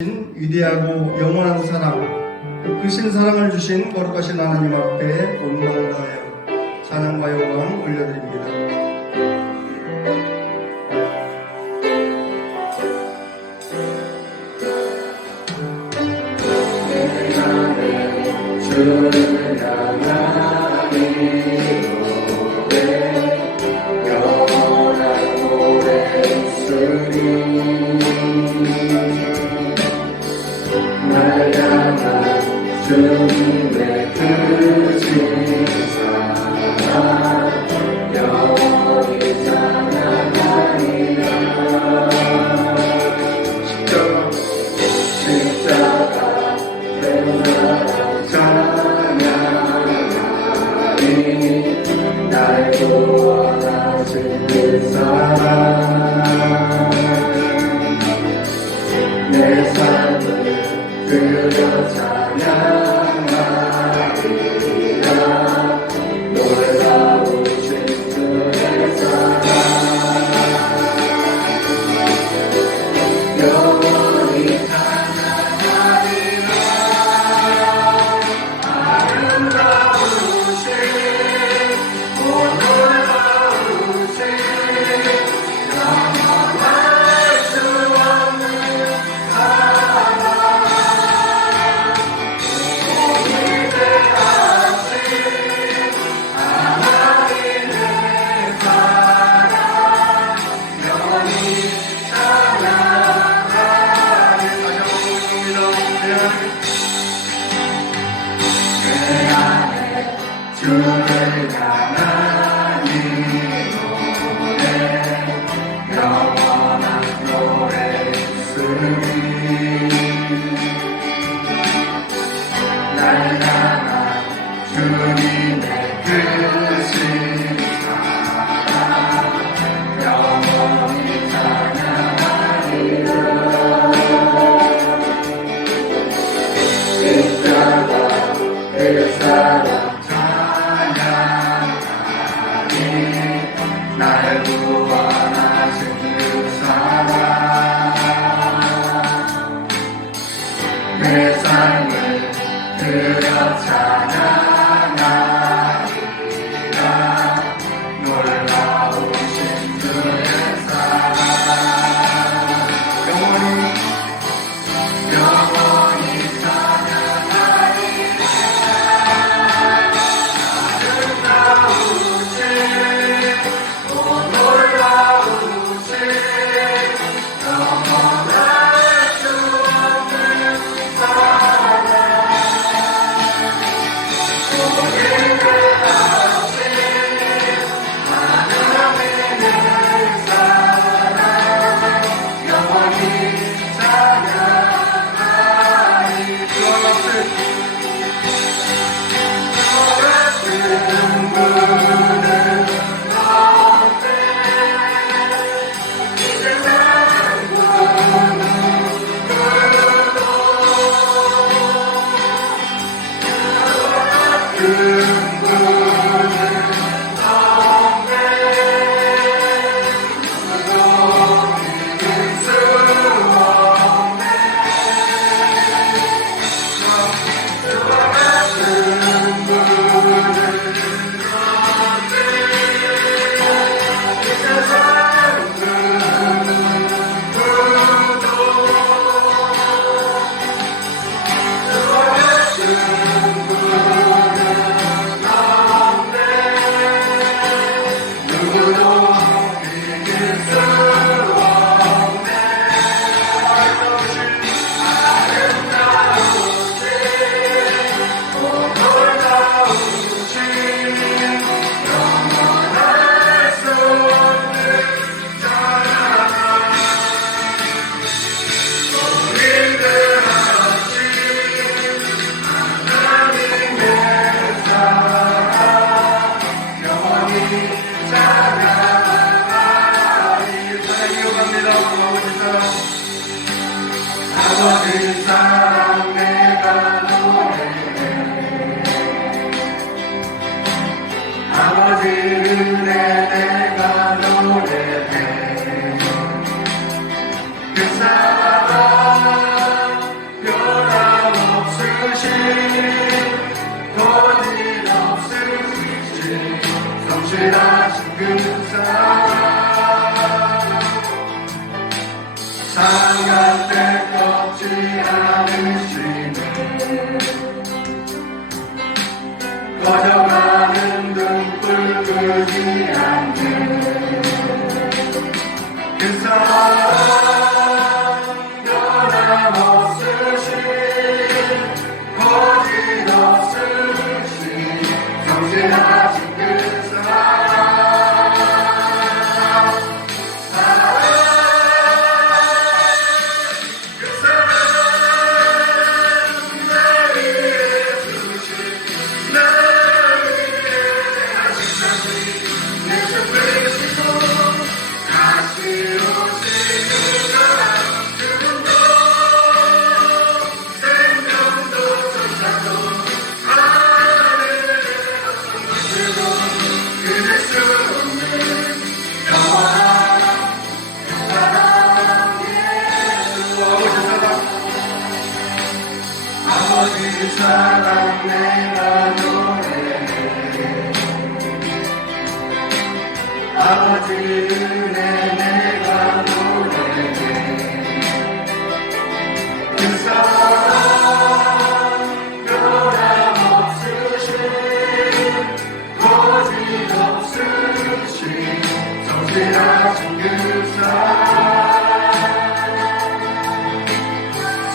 위대하고 영원한 사랑, 그 크신 사랑을 주신 거룩하신 하나님 앞에 온망을 다하여 찬양과 영광 올려드립니다. 주를 향하니 노래, 영원한 노래 주님, 날 향한 주님의 크신 사랑 영원히 찬양하리라. 십자가 된 사랑 찬양하리. 날 구원하신 그 사랑, 내 삶을 그려 찬양하리라. 놀라우신 주의 사랑 영원히 찬양하리라. 아름다우신 놀라우신 영원할 수 없는 주를 향하니 노래, 영원한 노래 쓰리. 날 향한 주님의 크신 사랑 영원히 찬양하리라. 십자가 그 사랑 날 구원하신 그 사랑, 내 삶을 드려 찬양하리라. 놀라우신 주의 사랑 영원히 찬양하리라. 아버지 사랑 내가 노래해, 아버지 은혜 내가 노래해. 그 사랑 아버지 사랑 내가 노래해 아버지 은혜 내가 노래해 그 사랑 변함없으신 거짓없으신 성실하신 그 사랑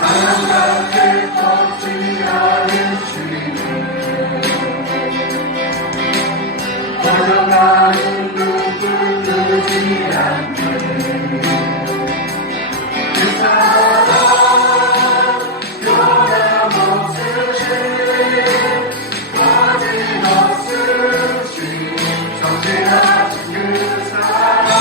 사랑과 끝없지 않으시는 걸어가는 눈물 뜨지 않는 그 사랑 변함없으신 거짓없으신 성실하신 그 사랑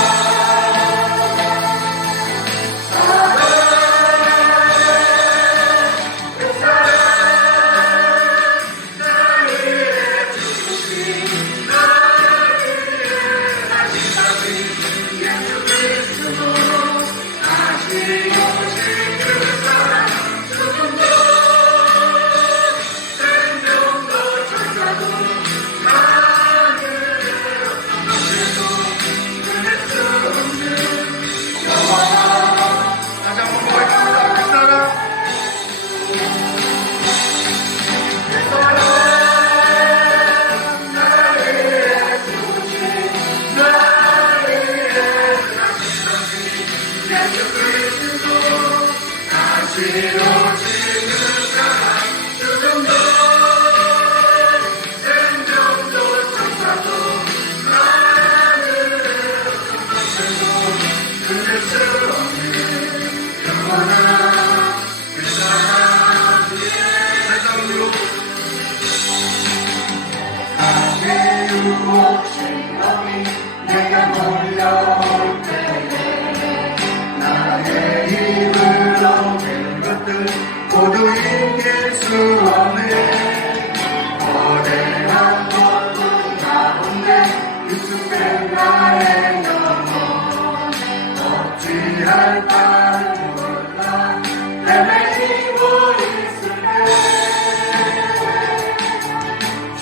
내가 몰려올 때에 나의 힘으로 된 것들 모두 이길 수 없네 거대한 것들 가운데 익숙한 나의 영혼 어찌할 바를 몰라 헤매이고 있을 때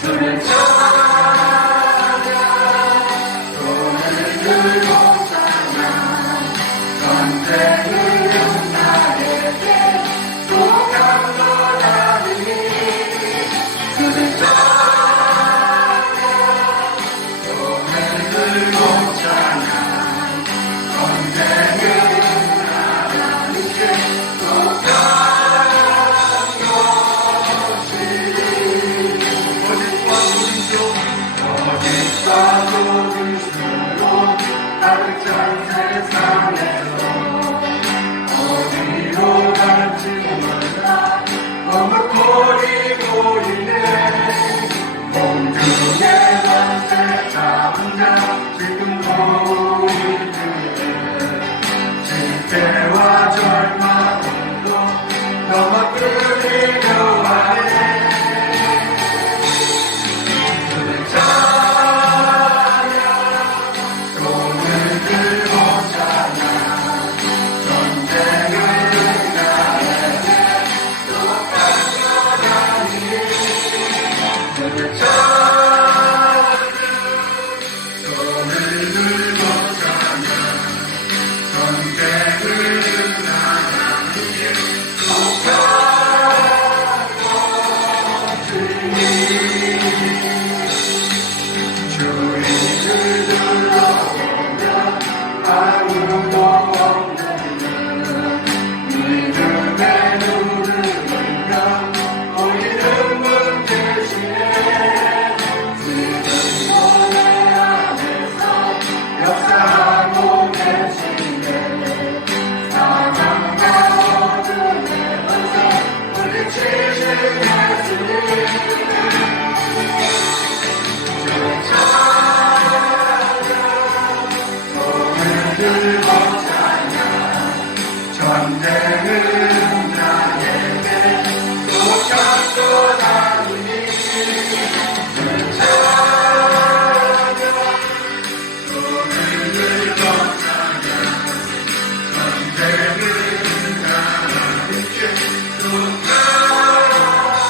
주를 어디로 갈지 몰라 너무 고리고리네 몸중에 밤새 잡은 자 지금 보이는데 실패와 절망으로 넘어뜨리려 하네 그를 찬양 손을 들고 찬양 전쟁을 나에게 똑같이 그를 찬양 손을 들고 찬양 전쟁을 나에게 똑같이 주의 그 둘러보면 아무도 없는 믿음의 눈을 들면 보이는 분 계시네 지금 오늘 안에서 역사하고 계시네 사랑과 어둠의 번성 물리치신 예수님 들고 찬양 전쟁은 나에게 또 잡고 다니니 그 찬양 손을 들고 찬양 전쟁은 나에게 또 잡고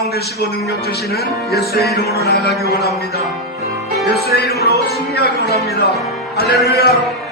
소망 되시고 능력 주시는 예수의 이름으로 나아가기 원합니다. 예수의 이름으로 승리하기 원합니다. 할렐루야.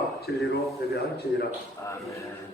은혜와 진리로 예배할지니라. 아멘.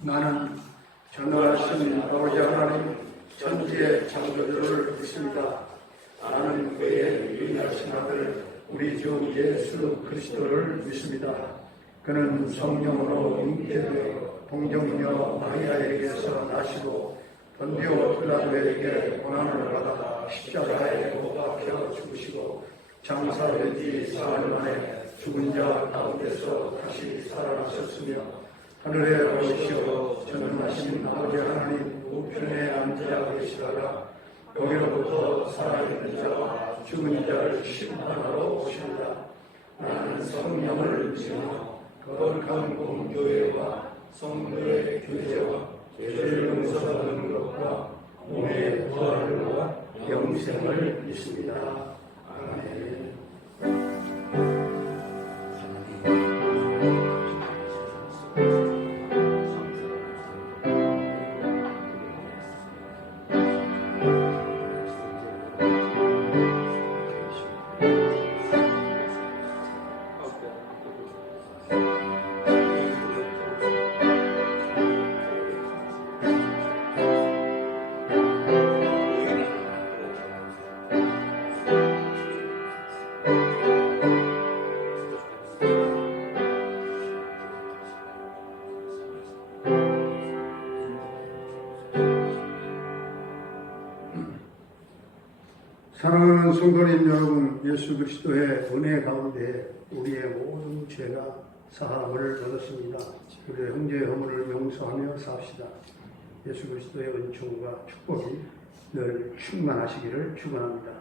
나는 전능하신 아버지 하나님 천지의 창조주를 믿습니다. 나는 그의 유일하신 아들 우리 주 예수 그리스도를 믿습니다. 그는 성령으로 잉태되어 동정녀 마리아에게서 나시고 본디오 빌라도에게 고난을 받아 십자가에 못 박혀 죽으시고 장사된 지 사흘 만에 죽은 자 가운데서 다시 살아나셨으며 하늘에 오시어 전능하신 아버지 하나님 우편에 앉아 계시다가 거기로부터 살아있는 자와 죽은 자를 심판하러 오신다. 나는 성령을 믿으며 거룩한 공교회와 성도의 교제와 죄를 용서받는 것과 몸의 부활과 영생을 믿습니다. 아멘. 사랑하는 성도님 여러분, 예수 그리스도의 은혜 가운데 우리의 모든 죄가 사함을 얻었습니다. 우리의 형제의 허물을 용서하며 삽시다. 예수 그리스도의 은총과 축복이 늘 충만하시기를 축원합니다.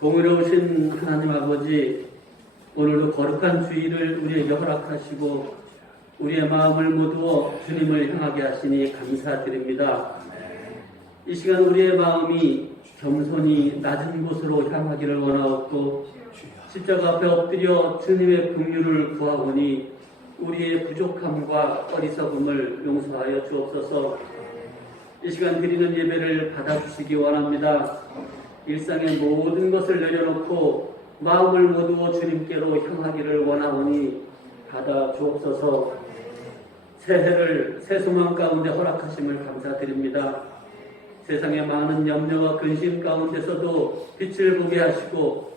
공의로우신 하나님 아버지, 오늘도 거룩한 주일을 우리에게 허락하시고 우리의 마음을 모두어 주님을 향하게 하시니 감사드립니다. 이 시간 우리의 마음이 겸손히 낮은 곳으로 향하기를 원하옵고 십자가 앞에 엎드려 주님의 긍휼을 구하오니 우리의 부족함과 어리석음을 용서하여 주옵소서. 이 시간 드리는 예배를 받아주시기 원합니다. 일상의 모든 것을 내려놓고 마음을 모두 주님께로 향하기를 원하오니 받아 주옵소서. 새해를 새 소망 가운데 허락하심을 감사드립니다. 세상의 많은 염려와 근심 가운데서도 빛을 보게 하시고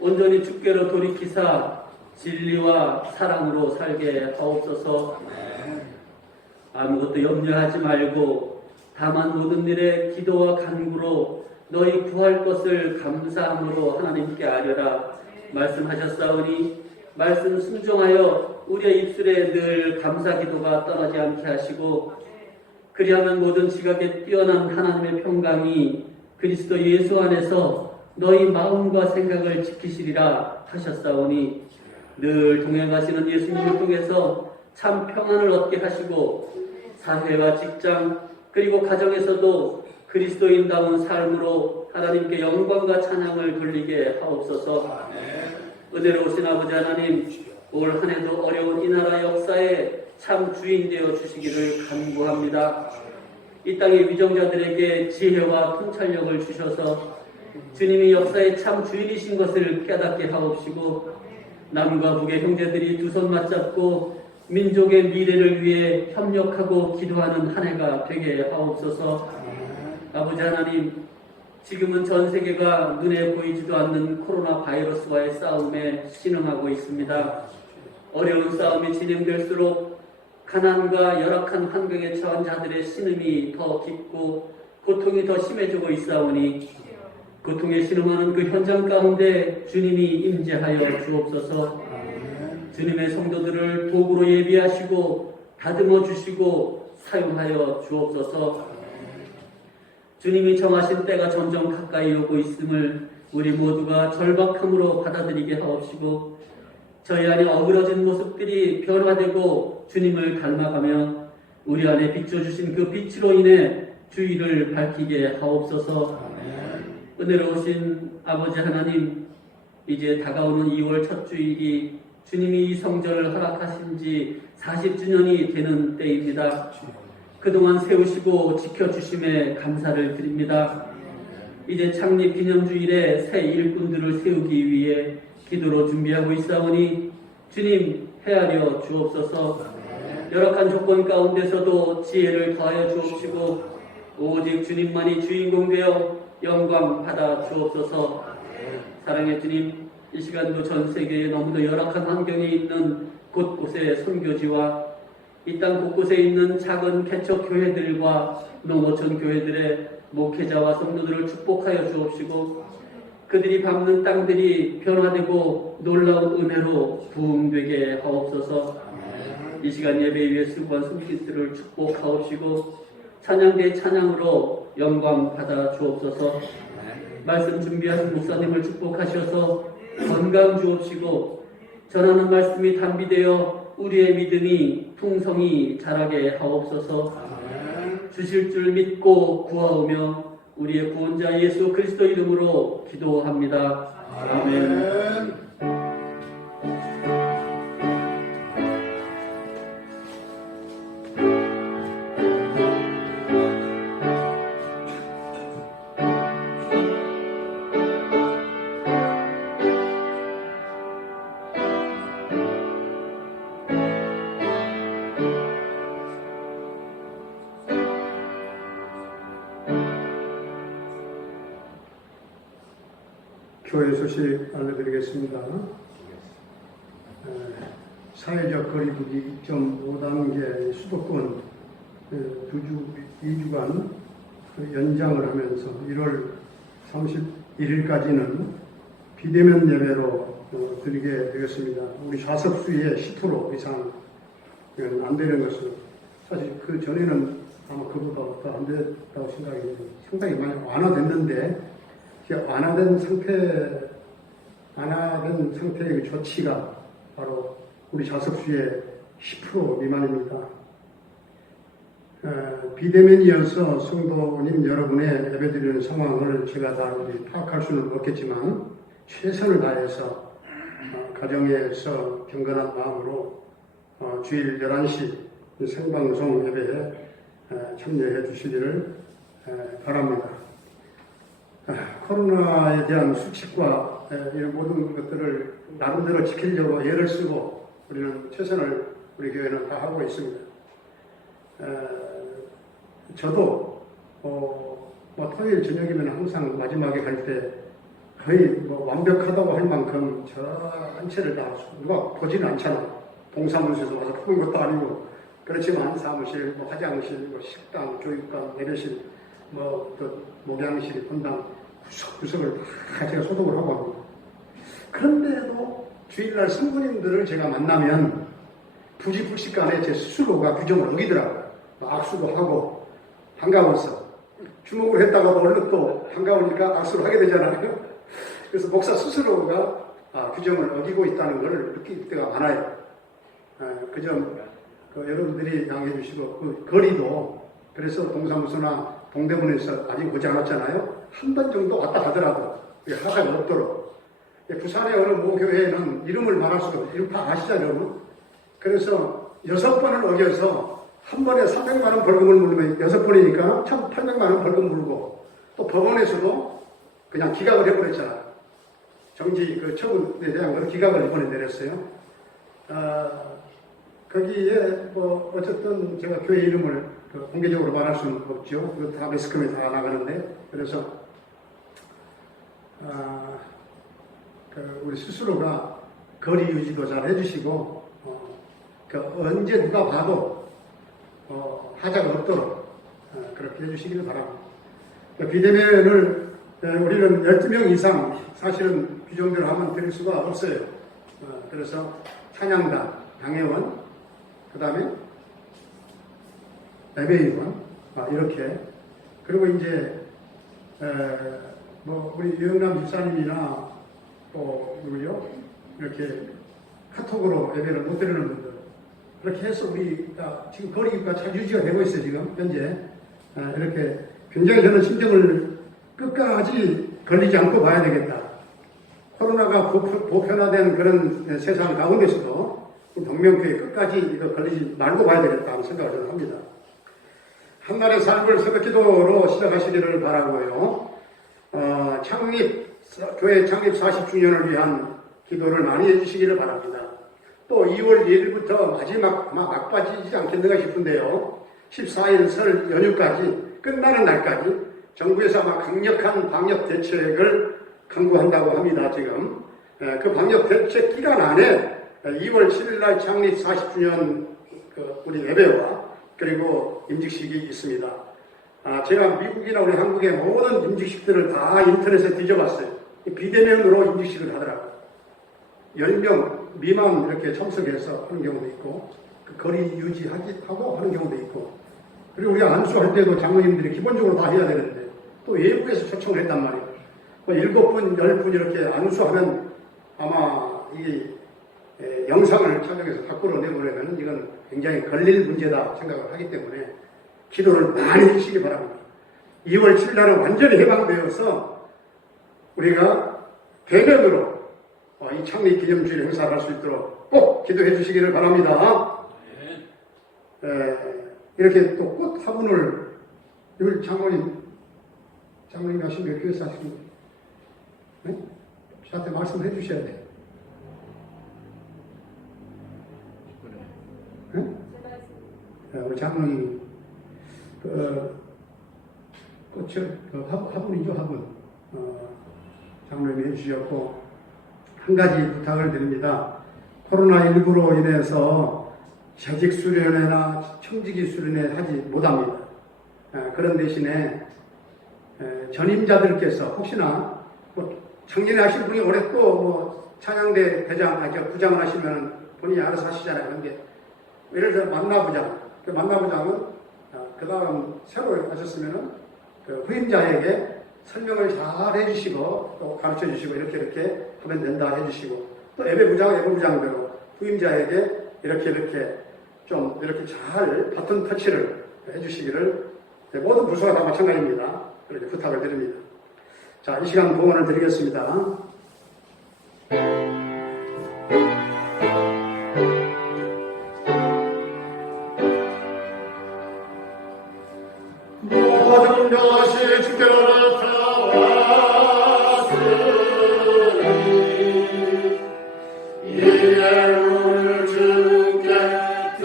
온전히 주께로 돌이키사 진리와 사랑으로 살게 하옵소서. 아무것도 염려하지 말고 다만 모든 일에 기도와 간구로 너희 구할 것을 감사함으로 하나님께 아뢰라 말씀하셨사오니 말씀 순종하여 우리의 입술에 늘 감사 기도가 떠나지 않게 하시고 그리하면 모든 지각에 뛰어난 하나님의 평강이 그리스도 예수 안에서 너희 마음과 생각을 지키시리라 하셨사오니 늘 동행하시는 예수님을 통해서 참 평안을 얻게 하시고 사회와 직장 그리고 가정에서도 그리스도인다운 삶으로 하나님께 영광과 찬양을 돌리게 하옵소서. 은혜로우신 아버지 하나님, 올 한 해도 어려운 이 나라 역사에 참 주인 되어 주시기를 간구합니다. 이 땅의 위정자들에게 지혜와 통찰력을 주셔서 주님이 역사의 참 주인이신 것을 깨닫게 하옵시고 남과 북의 형제들이 두 손 맞잡고 민족의 미래를 위해 협력하고 기도하는 한 해가 되게 하옵소서. 아버지 하나님, 지금은 전 세계가 눈에 보이지도 않는 코로나 바이러스와의 싸움에 신음하고 있습니다. 어려운 싸움이 진행될수록 가난과 열악한 환경에 처한 자들의 신음이 더 깊고 고통이 더 심해지고 있사오니 고통에 신음하는 그 현장 가운데 주님이 임재하여 주옵소서. 주님의 성도들을 도구로 예비하시고 다듬어 주시고 사용하여 주옵소서. 주님이 정하신 때가 점점 가까이 오고 있음을 우리 모두가 절박함으로 받아들이게 하옵시고 저희 안에 어그러진 모습들이 변화되고 주님을 닮아가며 우리 안에 비춰주신 그 빛으로 인해 주의를 밝히게 하옵소서. 은혜로우신 아버지 하나님, 이제 다가오는 2월 첫 주일이 주님이 이 성전을 허락하신 지 40주년이 되는 때입니다. 그동안 세우시고 지켜주심에 감사를 드립니다. 이제 창립 기념주일에 새 일꾼들을 세우기 위해 기도로 준비하고 있사오니 주님 헤아려 주옵소서. 열악한 조건 가운데서도 지혜를 더하여 주옵시고 오직 주님만이 주인공 되어 영광 받아 주옵소서. 사랑의 주님, 이 시간도 전 세계에 너무도 열악한 환경에 있는 곳곳의 선교지와 이 땅 곳곳에 있는 작은 개척 교회들과 농어촌 교회들의 목회자와 성도들을 축복하여 주옵시고 그들이 밟는 땅들이 변화되고 놀라운 은혜로 부흥되게 하옵소서. 이 시간 예배 위에 수고한 숨깃들을 축복하옵시고 찬양대 찬양으로 영광 받아 주옵소서. 말씀 준비하신 목사님을 축복하셔서 건강 주옵시고 전하는 말씀이 담비되어 우리의 믿음이 풍성히 자라게 하옵소서. 주실 줄 믿고 구하오며 우리의 구원자 예수 그리스도 이름으로 기도합니다. 아멘. 교회 소식 알려드리겠습니다. 사회적 거리두기 2.5단계 수도권 2주간 연장을 하면서 1월 31일까지는 비대면 예배로 드리게 되겠습니다. 우리 좌석수의 10% 이상 안 되는 것은 사실 그 전에는 아마 그보다 더 안 됐다고 생각이 상당히 많이 완화됐는데 완화된 상태의 그 조치가 바로 우리 좌석수의 10% 미만입니다. 비대면이어서 성도님 여러분의 예배드리는 상황을 제가 다 파악할 수는 없겠지만 최선을 다해서 가정에서 경건한 마음으로 주일 11시 생방송 예배에 참여해 주시기를 바랍니다. 코로나에 대한 수칙과 이런 모든 것들을 나름대로 지키려고 애를 쓰고 우리는 최선을 우리 교회는 다 하고 있습니다. 저도 토요일 저녁이면 항상 마지막에 갈 때 거의 완벽하다고 할 만큼 전체를 다 누가 보지는 않잖아. 동사무소에서 와서 푸는 것도 아니고 그렇지만 사무실, 화장실, 식당, 교육관, 예배실, 또 목양실, 본당 구석구석을 다 제가 소독을 하고 합니다. 그런데도 주일날 성도님들을 제가 만나면 부지불식간에 제 스스로가 규정을 어기더라고요. 악수도 하고 반가워서 주목을 했다가도 얼른 또 반가우니까 악수를 하게 되잖아요. 그래서 목사 스스로가 규정을 어기고 있다는 걸 느낄 때가 많아요. 그 점 여러분들이 양해해 주시고 그 거리도 그래서 동사무소나 동대문에서 아직 오지 않았잖아요. 한 번 정도 왔다 가더라도 하사가 없도록. 부산의 어느 모교회는 이름을 말할 수가 없어요. 이름 다 아시죠, 여러분? 그래서 6번을 어겨서 한 번에 300만 원 벌금을 물으면 6번이니까 1,800만 원 벌금 물고 또 법원에서도 그냥 기각을 해버렸잖아요. 정지 그 처분에 대한 걸 기각을 이번에 내렸어요. 거기에 어쨌든 제가 교회 이름을 공개적으로 말할 수는 없죠. 그거 다 매스컴에 다 나가는데 그래서 우리 스스로가 거리 유지도 잘 해주시고 언제 누가 봐도 하자가 없도록 그렇게 해주시기를 바랍니다. 비대면을 우리는 12명 이상 사실은 규정대로 하면 드릴 수가 없어요. 그래서 찬양단, 당회원, 그 다음에 예배위원 이렇게 그리고 이제 우리 유영남 집사님이나 또 누구요? 이렇게 카톡으로 예배를 못 드리는 분들 그렇게 해서 우리가 지금 거리가 잘 유지가 되고 있어요. 지금 현재 이렇게 굉장히 저는 심정을 끝까지 걸리지 않고 봐야 되겠다. 코로나가 보편화된 그런 세상 가운데서도 동명교회 끝까지 이거 걸리지 말고 봐야 되겠다 하는 생각을 저는 합니다. 한날의 삶을 새벽기도로 시작하시기를 바라고요. 교회 창립 40주년을 위한 기도를 많이 해주시기를 바랍니다. 또 2월 1일부터 마지막 막바지지 않겠는가 싶은데요. 14일 설 연휴까지 끝나는 날까지 정부에서 아마 강력한 방역 대책을 강구한다고 합니다. 지금 그 방역 대책 기간 안에 2월 7일 날 창립 40주년 우리 예배와 그리고 임직식이 있습니다. 제가 미국이나 우리 한국의 모든 임직식들을 다 인터넷에 뒤져봤어요. 비대면으로 임직식을 하더라고요. 10명 미만 이렇게 참석해서 하는 경우도 있고, 그 거리 유지하고 하는 경우도 있고, 그리고 우리가 안수할 때도 장로님들이 기본적으로 다 해야 되는데, 또 외부에서 초청을 했단 말이에요. 7분, 10분 이렇게 안수하면 아마 이 영상을 촬영해서 밖으로 내보내면 이건 굉장히 걸릴 문제다 생각을 하기 때문에 기도를 많이 해주시기 바랍니다. 2월 7일 날은 완전히 해방되어서 우리가 대면으로 이 창립 기념주일 행사를 할 수 있도록 꼭 기도해 주시기를 바랍니다. 이렇게 또 꽃 화분을 우리 장모님 하신 몇 교회에서 하신 거예요? 네? 저한테 말씀해 주셔야 돼요. 네? 우리 장모님 꽃을 화분이죠, 화분. 장로님이 해주셨고, 한 가지 부탁을 드립니다. 코로나19로 인해서 재직 수련회나 청지기 수련회 하지 못합니다. 그런 대신에 전임자들께서 혹시나 청년회 하신 분이 올해 또 찬양대 부장을 하시면 본인이 알아서 하시잖아요. 그런데 예를 들어 만나부장, 그 만나부장은 그 다음 새로 하셨으면은 그 후임자에게 설명을 잘 해주시고 또 가르쳐 주시고 이렇게 하면 된다 해주시고 또 예배부장대로 후임자에게 이렇게 좀 이렇게 잘 바톤 터치를 해주시기를 모든 부서가 다 마찬가지입니다. 그렇게 부탁을 드립니다. 자, 이 시간 봉헌을 드리겠습니다. 모든 것이 주께로부터 왔으니 이에 오늘 주께 모든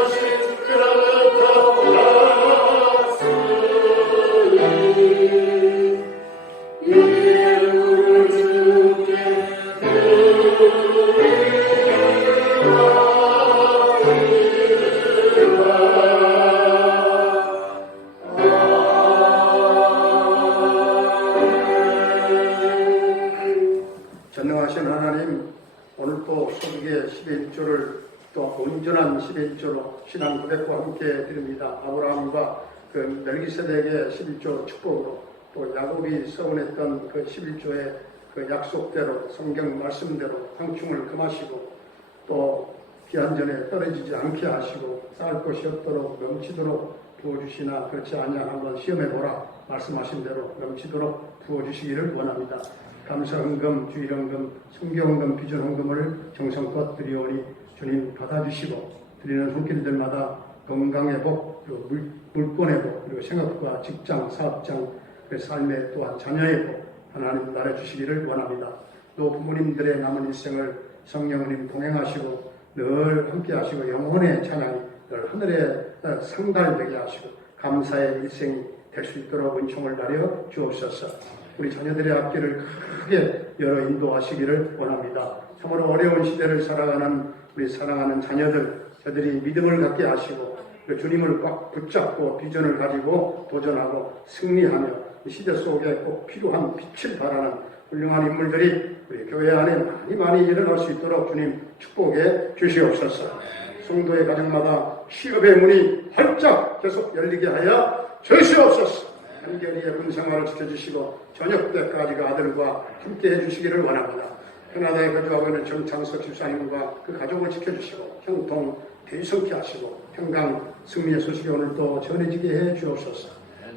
것이 주께로부터 왔으니 이에 오늘 주께 전능하신 하나님, 오늘 또 소국의 11조를 또 온전한 11조로 신앙 고백과 함께 드립니다. 아브라함과 그 멜기세덱의 11조 축복으로 또 야곱이 서원했던 그 11조의 그 약속대로 성경 말씀대로 상충을 금하시고 또 기한전에 떨어지지 않게 하시고 쌓을 것이 없도록 넘치도록 부어주시나 그렇지 아니하면 시험해보라 말씀하신 대로 넘치도록 부어주시기를 원합니다. 감사헌금, 주일헌금, 성경헌금, 비전헌금을 정성껏 드리오니 주님 받아주시고 드리는 손길들마다 건강의 복, 그리고 물권의 복, 그리고 생업과 직장, 사업장, 그 삶의 또한 자녀의 복 하나님 나눠주시기를 원합니다. 또 부모님들의 남은 일생을 성령님 동행하시고 늘 함께 하시고 영혼의 찬양이 늘 하늘에 상달되게 하시고 감사의 일생이 될 수 있도록 은총을 나려 주옵소서. 우리 자녀들의 앞길을 크게 열어 인도하시기를 원합니다. 참으로 어려운 시대를 살아가는 우리 사랑하는 자녀들, 저들이 믿음을 갖게 하시고 주님을 꽉 붙잡고 비전을 가지고 도전하고 승리하며 이 시대 속에 꼭 필요한 빛을 발하는 훌륭한 인물들이 우리 교회 안에 많이 일어날 수 있도록 주님 축복해 주시옵소서. 성도의 가정마다 취업의 문이 활짝 계속 열리게 하여 주시옵소서. 한결이의 군생활을 지켜주시고 저녁 때까지가 아들과 함께 해주시기를 원합니다. 캐나다에 거주하고 있는 정창석 집사님과 그 가족을 지켜주시고 형통 대성케 하시고 평강 승리의 소식이 오늘 또 전해지게 해 주옵소서.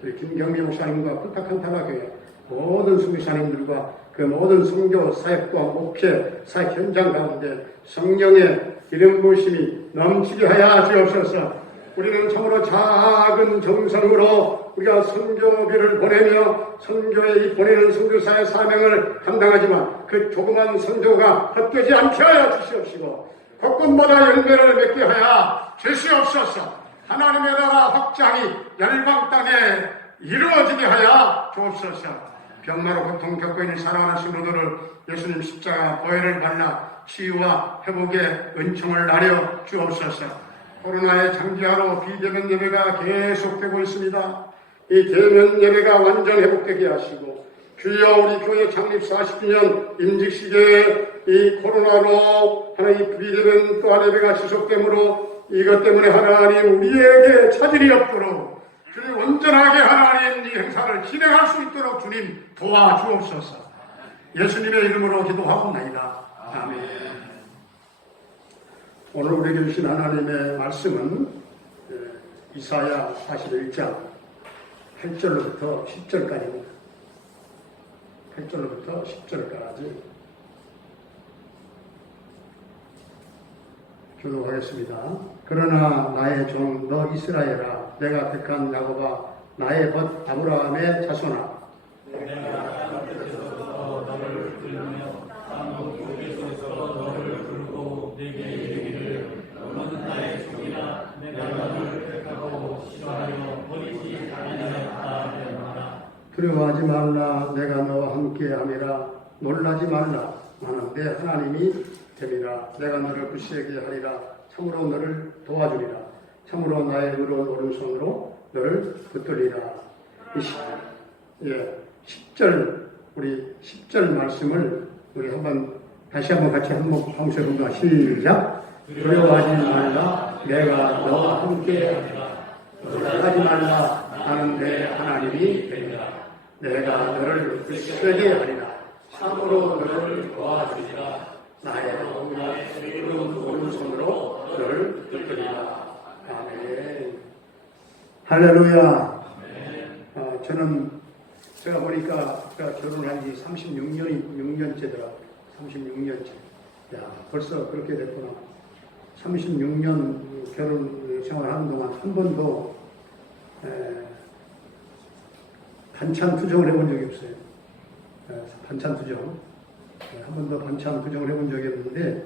우리 김경미 목사님과 부탁한타마교회 모든 선교사님들과 그 모든 선교 사역과 목회 사역 현장 가운데 성령의 기름 부으심이 넘치게 하여 주옵소서. 우리는 참으로 작은 정성으로 우리가 선교비를 보내며 선교에 보내는 선교사의 사명을 감당하지만 그 조그만 선교가 헛되지 않게 하여 주시옵시고 곳곳마다 열매를 맺게 하여 주시옵소서. 하나님의 나라 확장이 열방 땅에 이루어지게 하여 주옵소서. 병마로 고통 겪고 있는 사랑하는 성도들을 예수님 십자가 보혈을 발라 치유와 회복의 은총을 나려 주옵소서. 코로나의 장기화로 비대면 예배가 계속되고 있습니다. 이 대면 예배가 완전 회복되게 하시고 주여 우리 교회 창립 40주년 임직시대에 이 코로나로 하나님 비대면 또한 예배가 지속되므로 이것 때문에 하나님 우리에게 차질이 없도록 주님 온전하게 하나님 이 행사를 진행할 수 있도록 주님 도와주옵소서. 예수님의 이름으로 기도하옵나이다. 아멘. 오늘 우리에게 주신 하나님의 말씀은 이사야 41장 8절로부터 10절까지입니다. 8절로부터 10절까지 교독하겠습니다. 그러나 나의 종 너 이스라엘아 내가 택한 야곱아 나의 벗 아브라함의 자손아 두려워하지 말라 내가 너와 함께함이라 놀라지 말라 나는 내 하나님이 됨이라 내가 너를 굳세게 하리라 참으로 너를 도와주리라 참으로 나의 의로운 오른손으로 너를 붙들리라. 10절 우리 10절 말씀을 우리 다시 한번 같이 한번 시작. 두려워하지 말라 내가 너와 함께하리라 놀라지 말라 나는 내 하나님이 됨이라 내가 너를 굳세게 하리라 참으로 너를 도와주리라 나의 의로운 오른손으로 너를 붙들리라. 아멘. 할렐루야. 저는 제가 보니까 제가 결혼한 지 36년째더라고요. 36년째. 야, 벌써 그렇게 됐구나. 36년 결혼 생활하는 동안 한 번도 반찬 투정을 해본 적이 없어요. 반찬 투정. 한 번도 반찬 투정을 해본 적이 없는데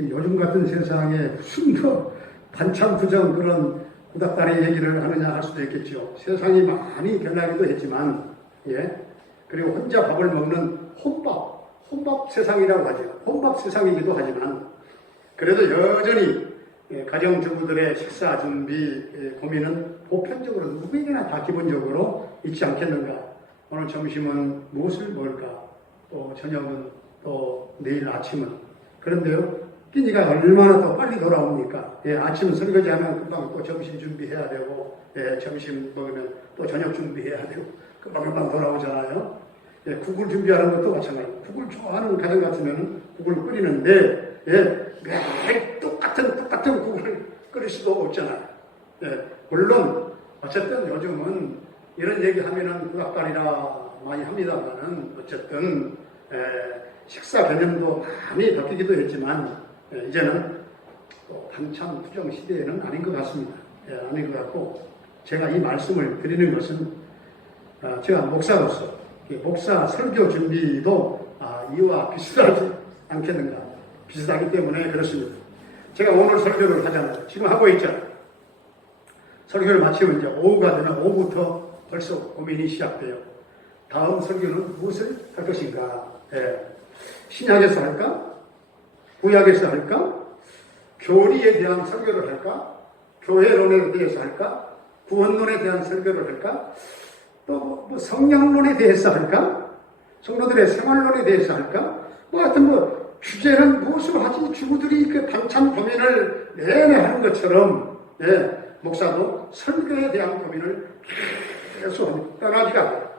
요즘 같은 세상에 무슨 반찬 투정 그런 구닥다리 얘기를 하느냐 할 수도 있겠죠. 세상이 많이 변하기도 했지만 그리고 혼자 밥을 먹는 혼밥 세상이라고 하죠. 혼밥 세상이기도 하지만 그래도 여전히 가정주부들의 식사 준비 고민은 보편적으로 누구에게나 다 기본적으로 있지 않겠는가. 오늘 점심은 무엇을 먹을까? 또 저녁은 또 내일 아침은. 그런데요, 끼니가 얼마나 더 빨리 돌아옵니까? 아침 설거지하면 금방 또 점심 준비해야 되고, 점심 먹으면 또 저녁 준비해야 되고, 금방 돌아오잖아요. 국을 준비하는 것도 마찬가지고, 국을 좋아하는 가정 같으면 국을 끓이는데, 매일 똑같은 국을 끓일 수도 없잖아요. 물론, 어쨌든 요즘은 이런 얘기 하면은 구닥다리라 많이 합니다만은, 어쨌든, 식사 개념도 많이 바뀌기도 했지만, 이제는 반찬 투정 시대에는 아닌 것 같습니다. 아닌 것 같고, 제가 이 말씀을 드리는 것은, 제가 목사로서, 목사 설교 준비도 이와 비슷하지 않겠는가. 비슷하기 때문에 그렇습니다. 제가 오늘 설교를 하잖아요. 지금 하고 있죠. 설교를 마치면 이제 오후가 되면 오후부터 벌써 고민이 시작돼요. 다음 설교는 무엇을 할 것인가? 예. 신약에서 할까? 구약에서 할까? 교리에 대한 설교를 할까? 교회론에 대해서 할까? 구원론에 대한 설교를 할까? 또 뭐 성령론에 대해서 할까? 성도들의 생활론에 대해서 할까? 뭐 하여튼 뭐 주제는 무엇으로 하지? 주부들이 그 반찬 고민을 내내 하는 것처럼 목사도 설교에 대한 고민을 계속 떠나지가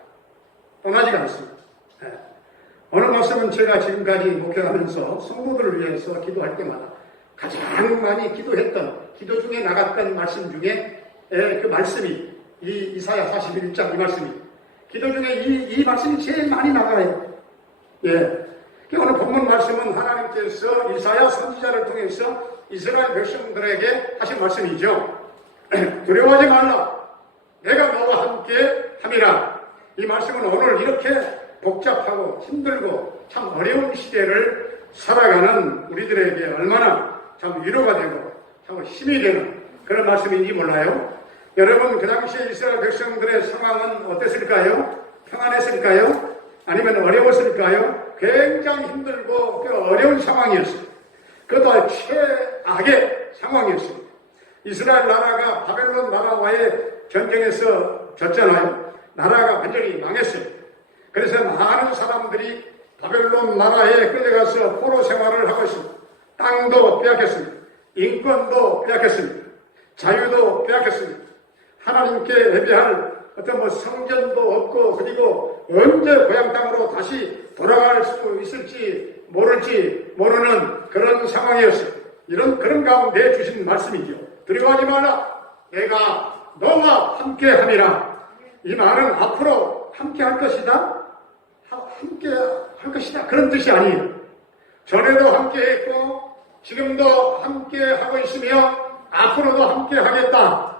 않습니다. 어느 말씀은 제가 지금까지 목회하면서 성도들을 위해서 기도할 때마다 가장 많이 기도했던, 기도 중에 나갔던 말씀 중에 그 말씀이 이사야 41장 이 말씀이 기도 중에 이 말씀이 제일 많이 나가요. 오늘 본문 말씀은 하나님께서 이사야 선지자를 통해서 이스라엘 백성들에게 하신 말씀이죠. 두려워하지 말라. 내가 너와 함께 함이라. 이 말씀은 오늘 이렇게 복잡하고 힘들고 참 어려운 시대를 살아가는 우리들에게 얼마나 참 위로가 되고 참 힘이 되는 그런 말씀인지 몰라요. 여러분, 그 당시에 이스라엘 백성들의 상황은 어땠을까요? 평안했을까요? 아니면 어려웠을까요? 굉장히 힘들고 어려운 상황이었어요. 그것도 최악의 상황이었습니다. 이스라엘 나라가 바벨론 나라와의 전쟁에서 졌잖아요. 나라가 완전히 망했어요. 그래서 많은 사람들이 바벨론 나라에 끌려가서 포로 생활을 하고 있습니다. 땅도 빼앗겼습니다. 인권도 빼앗겼습니다. 자유도 빼앗겼습니다. 하나님께 예배할 어떤 성전도 없고, 그리고 언제 고향 땅으로 다시 돌아갈 수 있을지 모를지 모르는 그런 상황이었어요. 그런 가운데 주신 말씀이죠. 두려워하지 마라. 내가 너와 함께 함이라. 이 말은 앞으로 함께 할 것이다. 함께 할 것이다. 그런 뜻이 아니에요. 전에도 함께 했고, 지금도 함께 하고 있으며, 앞으로도 함께 하겠다.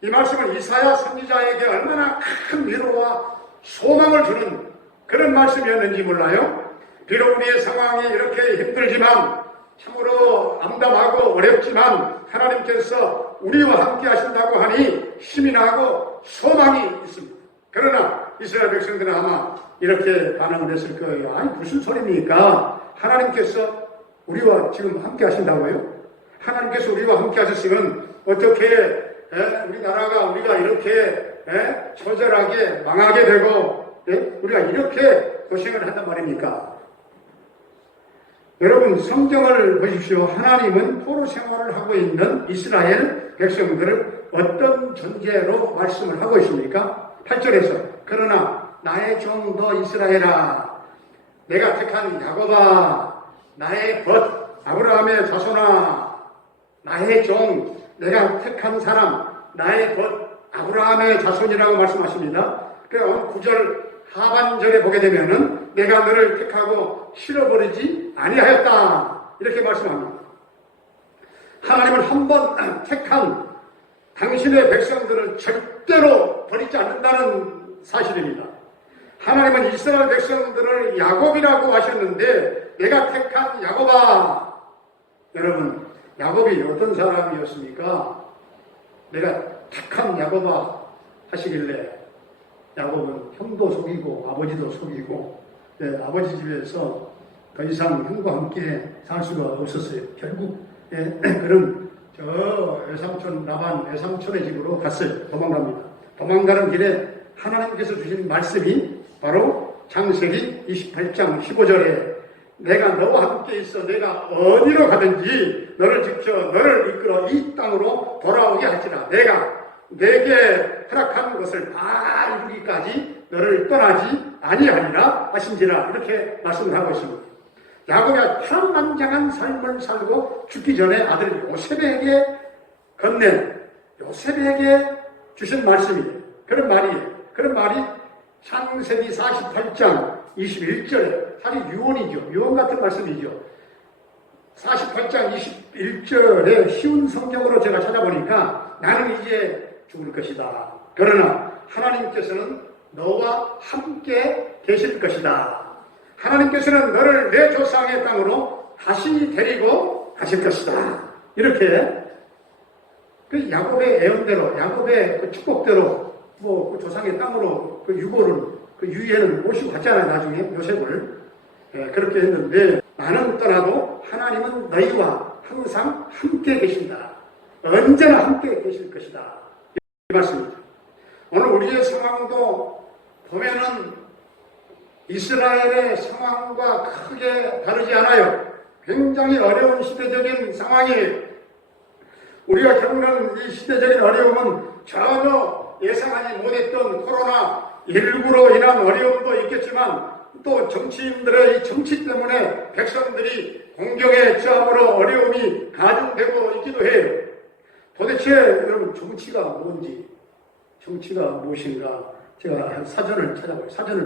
이 말씀은 이사야 선지자에게 얼마나 큰 위로와 소망을 주는 그런 말씀이었는지 몰라요. 비록 우리의 상황이 이렇게 힘들지만, 참으로 암담하고 어렵지만 하나님께서 우리와 함께 하신다고 하니 힘이 나고 소망이 있습니다. 그러나 이스라엘 백성들은 아마 이렇게 반응을 했을 거예요. 아니, 무슨 소리입니까? 하나님께서 우리와 지금 함께 하신다고요? 하나님께서 우리와 함께 하셨으면 어떻게 우리가 이렇게 처절하게 망하게 되고 우리가 이렇게 고생을 한단 말입니까? 여러분, 성경을 보십시오. 하나님은 포로 생활을 하고 있는 이스라엘 백성들을 어떤 존재로 말씀을 하고 있습니까? 8절에서 그러나 나의 종 너 이스라엘아, 내가 택한 야곱아, 나의 벗 아브라함의 자손아, 나의 종, 내가 택한 사람, 나의 벗 아브라함의 자손이라고 말씀하십니다. 그래서 9절 하반절에 보게 되면은 내가 너를 택하고 실어버리지 아니하였다, 이렇게 말씀합니다. 하나님은 한 번 택한 당신의 백성들을 절대로 버리지 않는다는 사실입니다. 하나님은 이스라엘 백성들을 야곱이라고 하셨는데 내가 택한 야곱아. 여러분, 야곱이 어떤 사람이었습니까? 내가 택한 야곱아 하시길래 야곱은 형도 속이고 아버지도 속이고 아버지 집에서 더 이상 형과 함께 살 수가 없었어요. 결국 그런 저 외삼촌 라반 외삼촌의 집으로 갔어요. 도망갑니다. 도망가는 길에 하나님께서 주신 말씀이 바로 창세기 28장 15절에 내가 너와 함께 있어 내가 어디로 가든지 너를 지켜 너를 이끌어 이 땅으로 돌아오게 할지라. 내가 내게 허락한 것을 다 이루기까지 너를 떠나지 아니하리라 하신지라. 이렇게 말씀을 하고 있습니다. 야곱이 파란만장한 삶을 살고 죽기 전에 아들 요셉에게 건넨, 요셉에게 주신 말씀이에요. 그런 말이 창세기 48장 21절에 사실 유언이죠. 유언 같은 말씀이죠. 48장 21절에 쉬운 성경으로 제가 찾아보니까 나는 이제 죽을 것이다. 그러나 하나님께서는 너와 함께 계실 것이다. 하나님께서는 너를 내 조상의 땅으로 다시 데리고 가실 것이다. 이렇게 그 야곱의 애언대로, 야곱의 그 축복대로, 그 조상의 땅으로 그 유고를, 그 유해는 모시고 갔잖아요, 나중에 요셉을. 그렇게 했는데, 나는 떠나도 하나님은 너희와 항상 함께 계신다. 언제나 함께 계실 것이다. 이 말씀입니다. 오늘 우리의 상황도 보면은 이스라엘의 상황과 크게 다르지 않아요. 굉장히 어려운 시대적인 상황이에요. 우리가 겪는 이 시대적인 어려움은 전혀 예상하지 못했던 코로나19로 인한 어려움도 있겠지만 또 정치인들의 이 정치 때문에 백성들이 공경의 저항으로 어려움이 가중되고 있기도 해요. 도대체 여러분 정치가 뭔지, 정치가 무엇인가 제가 사전을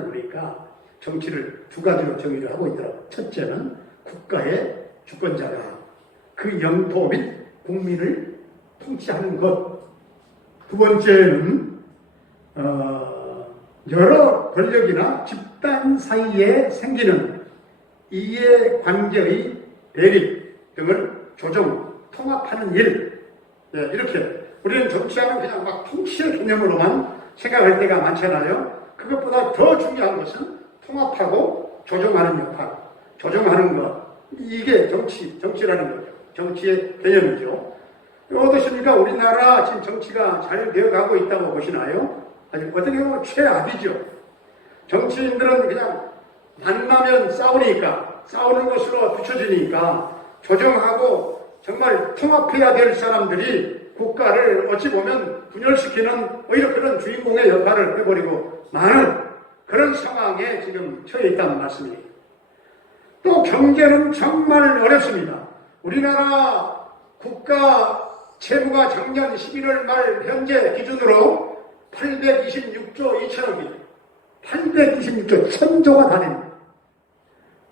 보니까 정치를 두 가지로 정의를 하고 있더라고요. 첫째는 국가의 주권자가 그 영토 및 국민을 통치하는 것. 두 번째는 여러 권력이나 집단 사이에 생기는 이해관계의 대립 등을 조정, 통합하는 일. 이렇게 우리는 정치하면 그냥 막 통치의 개념으로만 생각할 때가 많잖아요. 그것보다 더 중요한 것은 통합하고 조정하는 역할, 조정하는 것. 이게 정치라는 거죠. 정치의 개념이죠. 어떻습니까? 우리나라 지금 정치가 잘 되어가고 있다고 보시나요? 아니, 어떻게 보면 최악이죠. 정치인들은 그냥 만나면 싸우니까, 싸우는 것으로 비춰지니까 조정하고 정말 통합해야 될 사람들이 국가를 어찌 보면 분열시키는 오히려 그런 주인공의 역할을 해버리고 많은 그런 상황에 지금 처해 있다는 말씀이에요. 또 경제는 정말 어렵습니다. 우리나라 국가 채무가 작년 11월 말 현재 기준으로 826조 2천억이에요. 826조, 1000조가 다 됩니다.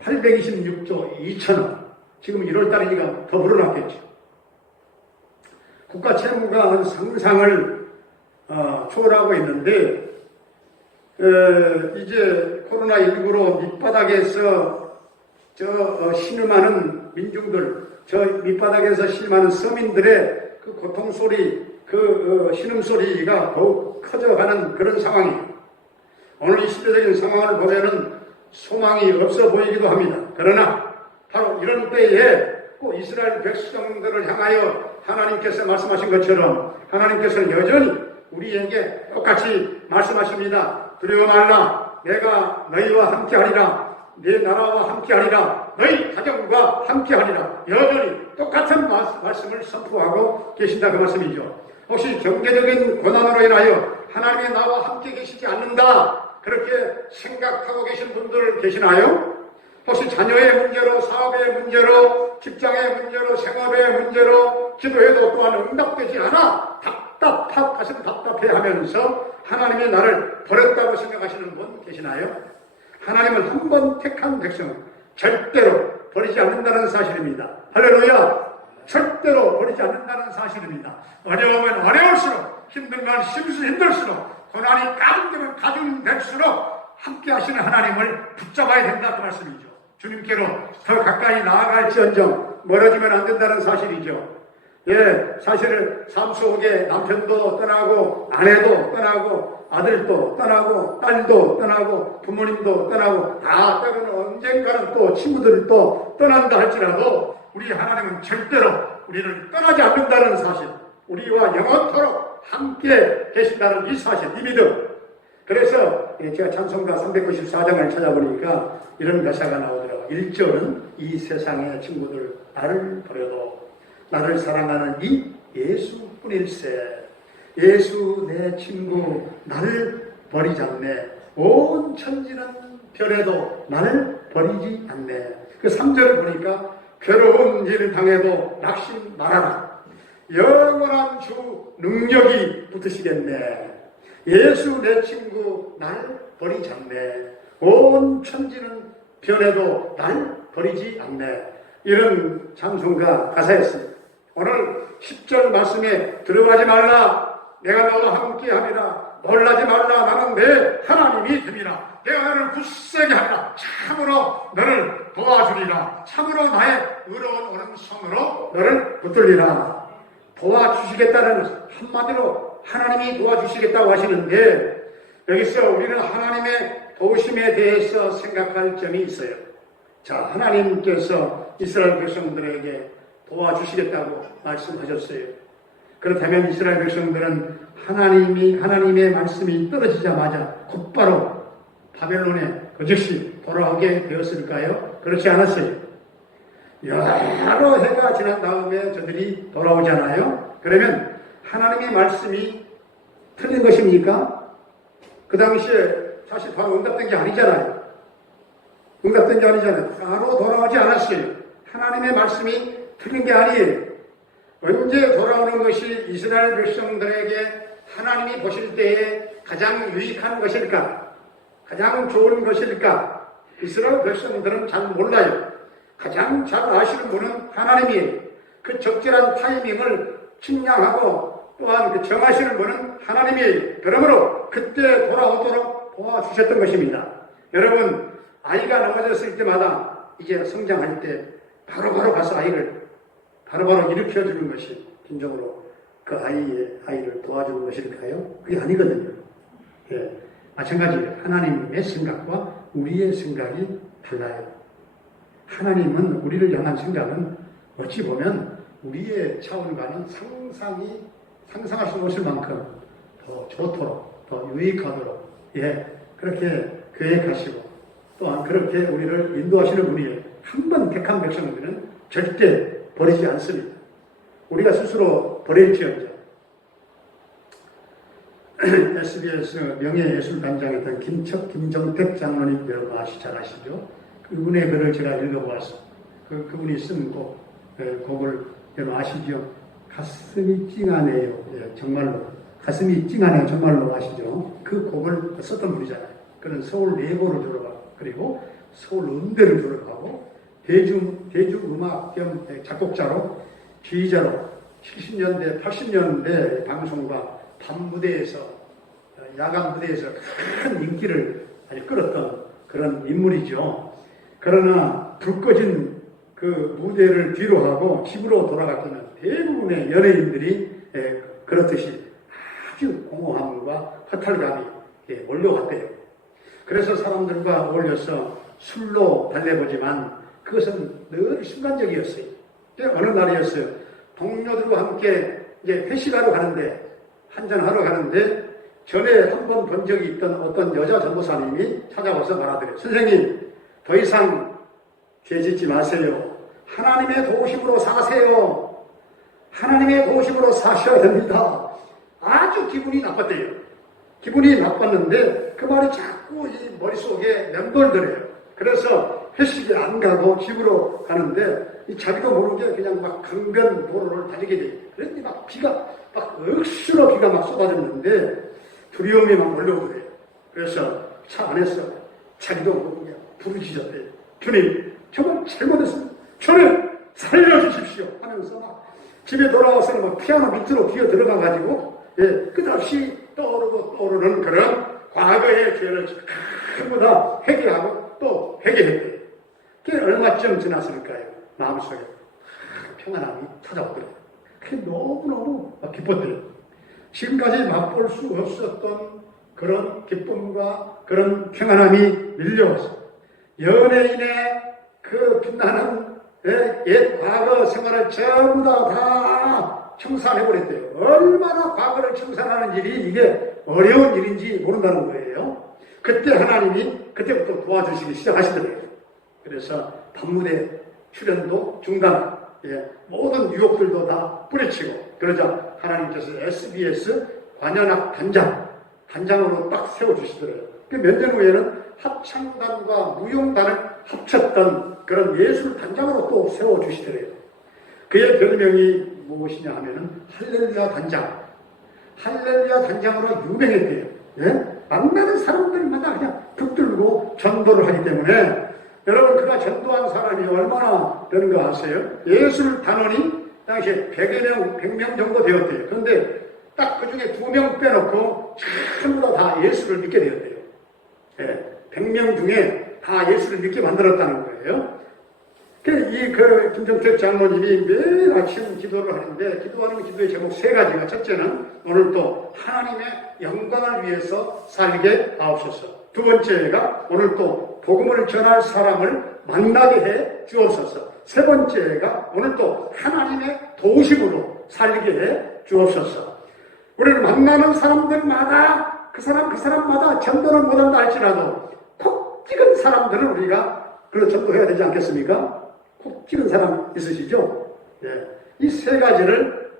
826조 2천억. 지금 1월달이니까 더 불어났겠죠. 국가 채무가 상상을 초월하고 있는데 이제 코로나19로 밑바닥에서 신음하는 민중들, 저 밑바닥에서 신음하는 서민들의 그 고통소리, 그 신음소리가 더욱 커져가는 그런 상황이에요. 오늘 이 시대적인 상황을 보면은 소망이 없어 보이기도 합니다. 그러나 바로 이런 때에 꼭 이스라엘 백성들을 향하여 하나님께서 말씀하신 것처럼 하나님께서는 여전히 우리에게 똑같이 말씀하십니다. 두려워 말라. 내가 너희와 함께하리라. 네 나라와 함께하리라. 너희 가정과 함께하리라. 여전히 똑같은 말씀을 선포하고 계신다 그 말씀이죠. 혹시 경제적인 고난으로 인하여 하나님의 나와 함께 계시지 않는다 그렇게 생각하고 계신 분들 계시나요? 혹시 자녀의 문제로, 사업의 문제로, 직장의 문제로, 생업의 문제로 기도해도 또한 응답되지 않아 가슴 답답해 하면서 하나님의 나를 버렸다고 생각하시는 분 계시나요? 하나님은 한 번 택한 백성은 절대로 버리지 않는다는 사실입니다. 할렐루야! 절대로 버리지 않는다는 사실입니다. 어려우면 어려울수록, 힘들면 힘들수록, 고난이 가중되면 가중될수록 함께 하시는 하나님을 붙잡아야 된다 그 말씀이죠. 주님께로 더 가까이 나아갈지언정 멀어지면 안 된다는 사실이죠. 사실 삶 속에 남편도 떠나고 아내도 떠나고 아들도 떠나고 딸도 떠나고 부모님도 떠나고 때로는 언젠가는 또 친구들도 떠난다 할지라도 우리 하나님은 절대로 우리를 떠나지 않는다는 사실, 우리와 영원토록 함께 계신다는 이 사실, 이 믿음. 그래서 제가 찬송가 394장을 찾아보니까 이런 가사가 나오더라고요. 1절은 이 세상의 친구들 나를 버려도 나를 사랑하는 이 예수뿐일세. 예수 내 친구 나를 버리지 않네. 온 천지는 별에도 나를 버리지 않네. 그 3절을 보니까 괴로운 일을 당해도 낙심 말아라. 영원한 주 능력이 붙으시겠네. 예수 내 친구 날 버리지 않네. 온 천지는 변해도 날 버리지 않네. 이런 찬송가 가사였습니다. 오늘 10절 말씀에 들어가지 말라. 내가 너와 함께하리라. 놀라지 말라. 나는 내 하나님이 됨이라. 내가 너를 굳세게 하리라. 참으로 너를 도와주리라. 참으로 나의 의로운 오른손으로 너를 붙들리라. 도와주시겠다는 한마디로 하나님이 도와주시겠다고 하시는데 여기서 우리는 하나님의 도우심에 대해서 생각할 점이 있어요. 자, 하나님께서 이스라엘 백성들에게 도와주시겠다고 말씀하셨어요. 그렇다면 이스라엘 백성들은 하나님의 말씀이 떨어지자마자 곧바로 바벨론에 그 즉시 돌아오게 되었을까요? 그렇지 않았어요. 여러 해가 지난 다음에 저들이 돌아오잖아요. 그러면 하나님의 말씀이 틀린 것입니까? 그 당시에 사실 바로 응답된 게 아니잖아요. 바로 돌아오지 않았어요. 하나님의 말씀이 틀린 게 아니에요. 언제 돌아오는 것이 이스라엘 백성들에게 하나님이 보실 때에 가장 유익한 것일까? 가장 좋은 것일까? 이스라엘 백성들은 잘 몰라요. 가장 잘 아시는 분은 하나님이에요. 그 적절한 타이밍을 측량하고 또한 그 정하시는 분은 하나님이에요. 그러므로 그때 돌아오도록 도와주셨던 것입니다. 여러분, 아이가 넘어졌을 때마다 이제 성장할 때 바로바로 가서 아이를 바로바로 일으켜주는 것이 진정으로 그 아이를 도와주는 것일까요? 그게 아니거든요. 예. 마찬가지로 하나님의 생각과 우리의 생각이 달라요. 하나님은 우리를 향한 생각은 어찌 보면 우리의 차원과는 상상할 수 없을 만큼 더 좋도록, 더 유익하도록, 그렇게 계획하시고 또한 그렇게 우리를 인도하시는 분이에요. 한 번 택한 백성들은 절대 버리지 않습니다. 우리가 스스로 버릴지언정. SBS 명예예술단장이었던 김정택 장로님 여러분 잘 아시죠? 그분의 글을 제가 읽어보았습니다. 그분이 쓴 곡을 여러분 아시죠? 가슴이 찡하네요. 정말로. 가슴이 찡하네요. 정말로 아시죠? 그 곡을 썼던 분이잖아요. 그는 서울 예고를 졸업하고 그리고 서울 음대를 졸업하고 대중음악 겸 작곡자로 지휘자로 70년대, 80년대 방송과 밤무대에서, 야간 무대에서 큰 인기를 아주 끌었던 그런 인물이죠. 그러나 불 꺼진 그 무대를 뒤로 하고 집으로 돌아갈 때는 대부분의 연예인들이 그렇듯이 아주 공허함과 허탈감이 몰려왔대요. 그래서 사람들과 어울려서 술로 달래보지만 그것은 늘 순간적이었어요. 어느 날이었어요. 동료들과 함께 이제 회식하러 가는데, 한잔하러 가는데, 전에 한 번 본 적이 있던 어떤 여자 전도사님이 찾아와서 말하더래요. 선생님, 더 이상 죄 짓지 마세요. 하나님의 도우심으로 사세요. 하나님의 도우심으로 사셔야 됩니다. 아주 기분이 나빴대요. 기분이 나빴는데 그 말이 자꾸 이 머릿속에 맴돌더래요. 그래서 회식에 안 가고 집으로 가는데 자기도 모르게 그냥 막 강변 도로를 달리게 돼요. 그랬더니 막 비가 막 억수로 비가 막 쏟아졌는데 두려움이 막 몰려오더래요. 그래서 차 안에서 자기도 모르게 부르짖었대요. 주님, 정말 잘못했습니다. 저를 살려주십시오 하면서 막 집에 돌아와서는 막 피아노 밑으로 기어 들어가가지고 끝없이 떠오르는 그런 과거의 죄를 전부 다 회개하고 또 회개했대요. 그게 얼마쯤 지났을까요? 마음속에 평안함이 찾아오더래요. 그게 너무너무 기뻤더래요. 지금까지 맛볼 수 없었던 그런 기쁨과 그런 평안함이 밀려왔어요. 연예인의 그 빛나는 옛 과거 생활을 전부 다 청산해버렸대요. 얼마나 과거를 청산하는 일이 이게 어려운 일인지 모른다는 거예요. 그때 하나님이 그때부터 도와주시기 시작하시더래요. 그래서 밤무대 출연도 중단, 모든 유혹들도 다 뿌리치고 그러자 하나님께서 SBS 관현악 단장으로 딱 세워주시더래요. 몇 년 후에는 합창단과 무용단을 합쳤던 그런 예술 단장으로 또 세워주시더래요. 그의 별명이 무엇이냐 하면은 할렐루야 단장. 할렐루야 단장으로 유명했대요. 만나는 사람들마다 그냥 붙들고 전도를 하기 때문에 여러분 그가 전도한 사람이 얼마나 되는 거 아세요? 예술 단원이 당시에 100명 정도 되었대요. 그런데 딱 그 중에 2명 빼놓고 전부 다 예수를 믿게 되었대요. 100명 중에 다 예수를 믿게 만들었다는 거예요. 김정택 장로님이 매일 아침 기도를 하는데, 기도하는 기도의 제목 세 가지가, 첫째는 오늘 또 하나님의 영광을 위해서 살게 하옵소서. 두 번째가 오늘 또 복음을 전할 사람을 만나게 해 주옵소서. 세 번째가 오늘 또 하나님의 도심으로 살게 해 주옵소서. 우리를 만나는 사람들마다 그 사람마다 전도는 못한다 할지라도 콕 찍은 사람들은 우리가 전도해야 되지 않겠습니까? 콕 찍은 사람 있으시죠? 예. 이 세 가지를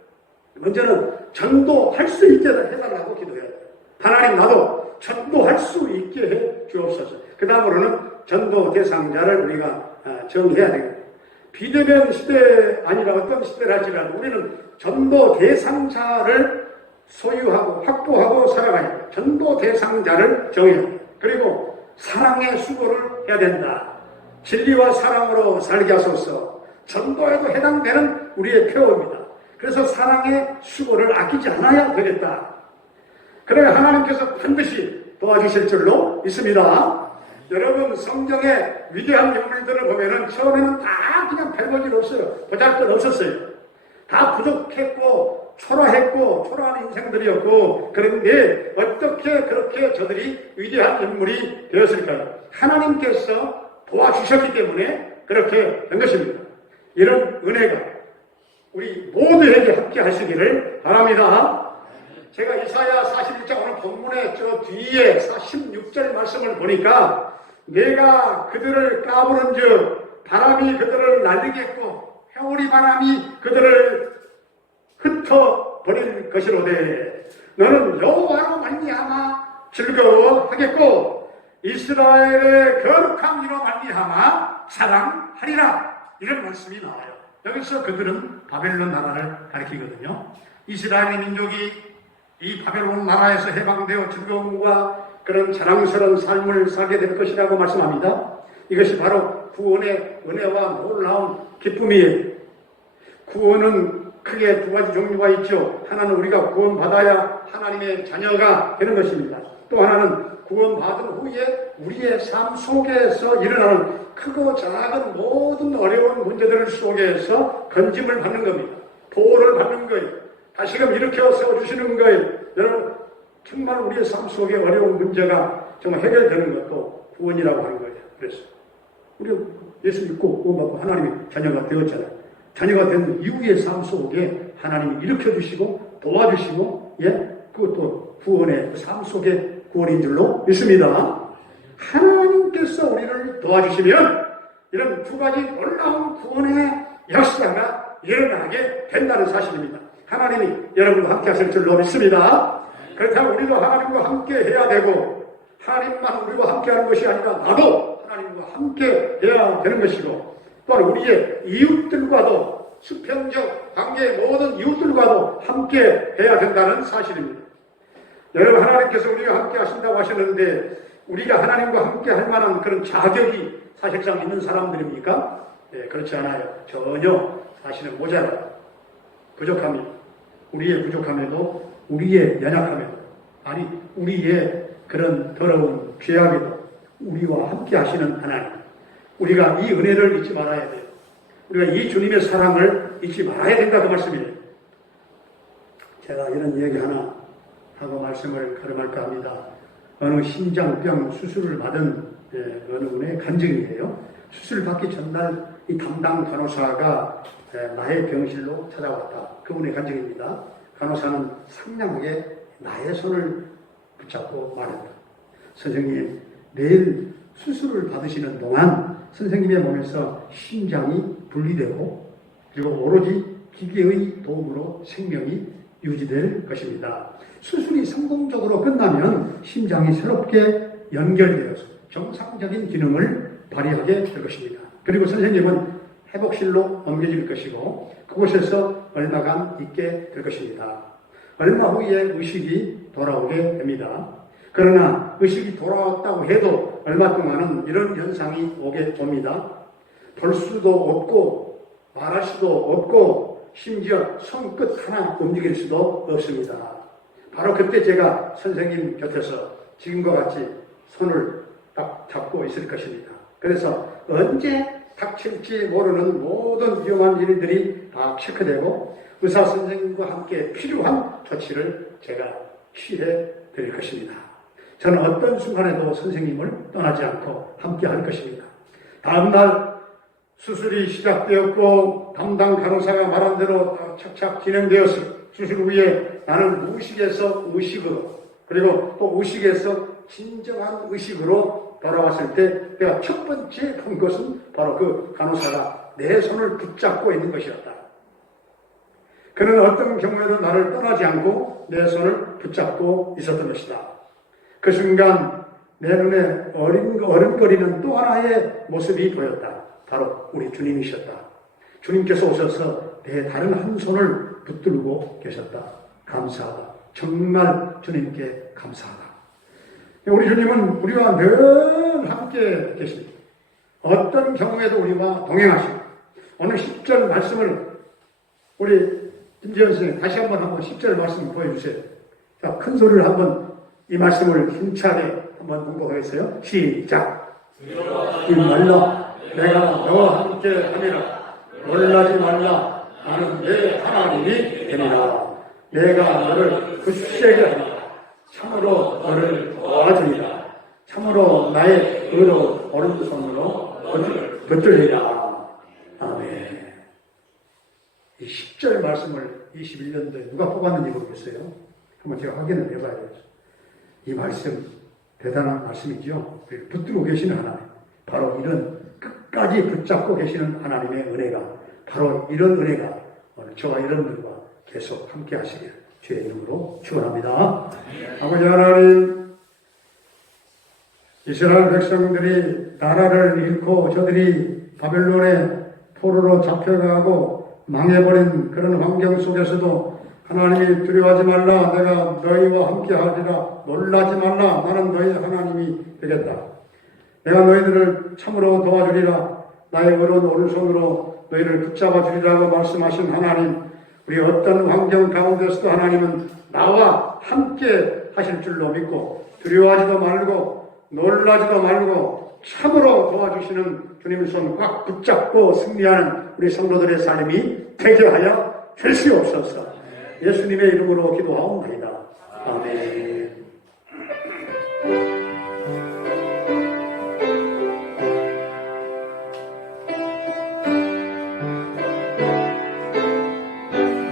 먼저는 전도할 수 있게 해달라고 기도해야 돼요. 하나님, 나도 전도할 수 있게 해 주옵소서. 그 다음으로는 전도 대상자를 우리가 정해야 되겠다. 비대면 시대 아니라 어떤 시대를 할지라도 우리는 전도 대상자를 소유하고 확보하고 살아가야 돼요. 전도 대상자를 정해야 돼요. 그리고 사랑의 수고를 해야 된다. 진리와 사랑으로 살게 하소서. 전도에도 해당되는 우리의 표어입니다. 그래서 사랑의 수고를 아끼지 않아야 되겠다. 그래 하나님께서 반드시 도와주실 줄로 믿습니다. 여러분, 성경의 위대한 인물들을 보면은 처음에는 다 그냥 별볼일 없어요. 보잘것 없었어요. 다 부족했고 초라한 인생들이었고, 그런데 어떻게 그렇게 저들이 위대한 인물이 되었을까요? 하나님께서 도와주셨기 때문에 그렇게 된 것입니다. 이런 은혜가 우리 모두에게 함께 하시기를 바랍니다. 제가 이사야 41장 오늘 본문의 저 뒤에 16절 말씀을 보니까, 내가 그들을 까부는 즉 바람이 그들을 날리겠고 회오리 바람이 그들을 흩어버릴 것이로되 너는 여호와로 말미암아 즐거워하겠고 이스라엘의 거룩함으로 말미암아 사랑하리라. 이런 말씀이 나와요. 여기서 그들은 바벨론 나라를 가리키거든요. 이스라엘 민족이 이 바벨론 나라에서 해방되어 즐거움과 그런 자랑스러운 삶을 살게 될 것이라고 말씀합니다. 이것이 바로 구원의 은혜와 놀라운 기쁨이에요. 구원은 크게 두 가지 종류가 있죠. 하나는 우리가 구원받아야 하나님의 자녀가 되는 것입니다. 또 하나는 구원받은 후에 우리의 삶 속에서 일어나는 크고 작은 모든 어려운 문제들 속에서 건짐을 받는 겁니다. 보호를 받는 거예요. 다시금 일으켜 세워주시는 거예요. 여러분, 정말 우리의 삶 속에 어려운 문제가 정말 해결되는 것도 구원이라고 하는 거예요. 그래서 우리 예수 믿고 구원받고 하나님의 자녀가 되었잖아요. 자녀가 된 이후의 삶 속에 하나님이 일으켜주시고 도와주시고, 그것도 구원의 삶 속에 구원인 줄로 믿습니다. 하나님께서 우리를 도와주시면 이런 두 가지 놀라운 구원의 역사가 일어나게 된다는 사실입니다. 하나님이 여러분과 함께 하실 줄로 믿습니다. 그렇다면 우리도 하나님과 함께 해야 되고, 하나님만 우리와 함께 하는 것이 아니라 나도 하나님과 함께 해야 되는 것이고, 또한 우리의 이웃들과도, 수평적 관계의 모든 이웃들과도 함께 해야 된다는 사실입니다. 여러분, 하나님께서 우리와 함께 하신다고 하셨는데 우리가 하나님과 함께 할 만한 그런 자격이 사실상 있는 사람들입니까? 그렇지 않아요. 전혀 사실은 모자라요. 부족합니다. 우리의 부족함에도, 우리의 연약함에도, 아니 우리의 그런 더러운 죄악에도 우리와 함께 하시는 하나님, 우리가 이 은혜를 잊지 말아야 돼요. 우리가 이 주님의 사랑을 잊지 말아야 된다, 그 말씀이에요. 제가 이런 얘기 하나 하고 말씀을 가름할까 합니다. 어느 심장병 수술을 받은 어느 분의 간증이에요. 수술 받기 전날 이 담당 간호사가 나의 병실로 찾아왔다. 그분의 간증입니다. 간호사는 상냥하게 나의 손을 붙잡고 말했다. 선생님, 내일 수술을 받으시는 동안 선생님의 몸에서 심장이 분리되고, 그리고 오로지 기계의 도움으로 생명이 유지될 것입니다. 수술이 성공적으로 끝나면 심장이 새롭게 연결되어서 정상적인 기능을 발휘하게 될 것입니다. 그리고 선생님은 회복실로 옮겨질 것이고 그곳에서 얼마간 있게 될 것입니다. 얼마 후에 의식이 돌아오게 됩니다. 그러나 의식이 돌아왔다고 해도 얼마 동안은 이런 현상이 옵니다. 볼 수도 없고 말할 수도 없고 심지어 손끝 하나 움직일 수도 없습니다. 바로 그때 제가 선생님 곁에서 지금과 같이 손을 딱 잡고 있을 것입니다. 그래서 언제 닥칠지 모르는 모든 위험한 일들이 다 체크되고 의사 선생님과 함께 필요한 조치를 제가 취해 드릴 것입니다. 저는 어떤 순간에도 선생님을 떠나지 않고 함께 할 것입니다. 다음날 수술이 시작되었고 담당 간호사가 말한 대로 착착 진행되었습니다. 수술 후에 나는 무의식에서 의식으로 그리고 또 의식에서 진정한 의식으로 돌아왔을 때 내가 첫 번째 본 것은 바로 그 간호사가 내 손을 붙잡고 있는 것이었다. 그는 어떤 경우에도 나를 떠나지 않고 내 손을 붙잡고 있었던 것이다. 그 순간 내 눈에 어른거리는 또 하나의 모습이 보였다. 바로 우리 주님이셨다. 주님께서 오셔서 내 다른 한 손을 붙들고 계셨다. 감사하다. 정말 주님께 감사하다. 우리 주님은 우리와 늘 함께 계십니다. 어떤 경우에도 우리와 동행하시고 오늘 10절 말씀을 우리 김지현 선생님 다시 한번 10절 말씀 보여주세요. 자, 큰 소리를 한번 이 말씀을 힘차게 한번 공부하겠어요. 시작. 이 말라 내가 너와 함께 하리라. 놀라지 말라. 나는 내 하나님이 되리라. 내가 너를 굳세게 하리라. 참으로 너를 도와주리라. 참으로 나의 의로 오른손으로 붙들리라. 아멘. 이 10절 말씀을 21년도에 누가 뽑았는지 모르겠어요. 한번 제가 확인을 해봐야겠어요. 이 말씀 대단한 말씀이죠. 붙들고 계시는 하나님. 바로 이런 끝까지 붙잡고 계시는 하나님의 은혜가 바로 이런 은혜가 오늘 저와 여러분들과 계속 함께 하시길 주의 이름으로 축원합니다. 아버지 하나님, 이스라엘 백성들이 나라를 잃고 저들이 바벨론의 포로로 잡혀가고 망해버린 그런 환경 속에서도 하나님이 두려워하지 말라. 내가 너희와 함께 하리라. 놀라지 말라. 나는 너희 하나님이 되겠다. 내가 너희들을 참으로 도와주리라. 나의 의로운 오른손으로 너희를 붙잡아 주리라고 말씀하신 하나님, 우리 어떤 환경 가운데서도 하나님은 나와 함께 하실 줄로 믿고 두려워하지도 말고 놀라지도 말고 참으로 도와주시는 주님의 손 꽉 붙잡고 승리하는 우리 성도들의 삶이 되게 하여 주시옵소서. 예수님의 이름으로 기도하옵나이다. 아멘.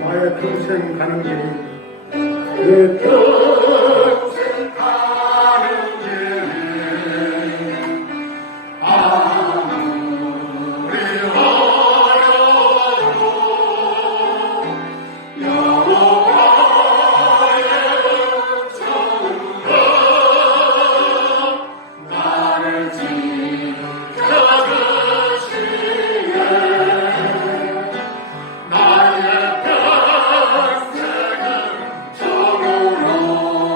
나의 평생 가는 길이 내 평생 가는 길이 아무리 어려워도 여호와의 은총으로 나를 지켜주시네. 나의 평생은 정으로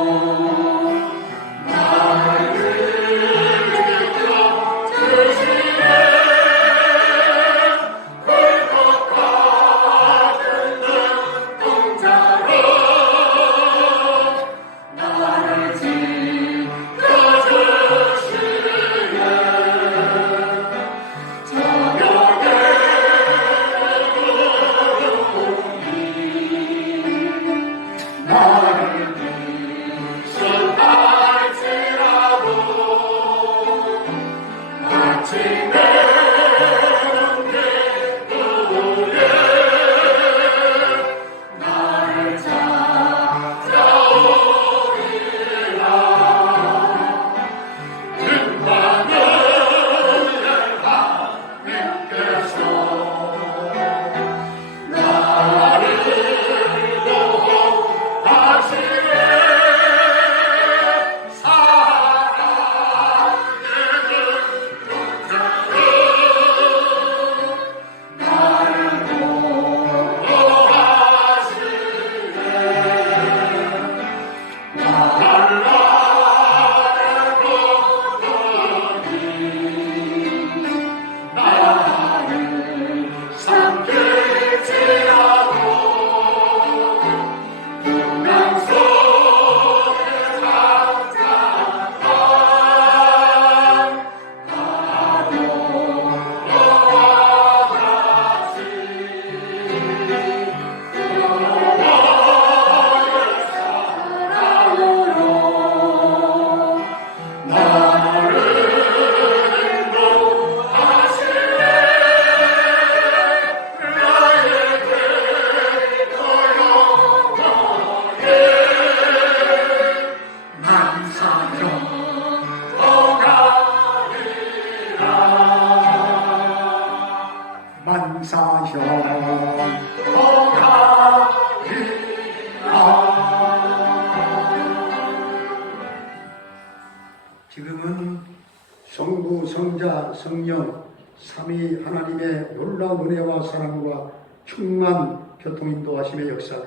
삼위 하나님의 놀라운 은혜와 사랑과 충만 교통인도하심의 역사가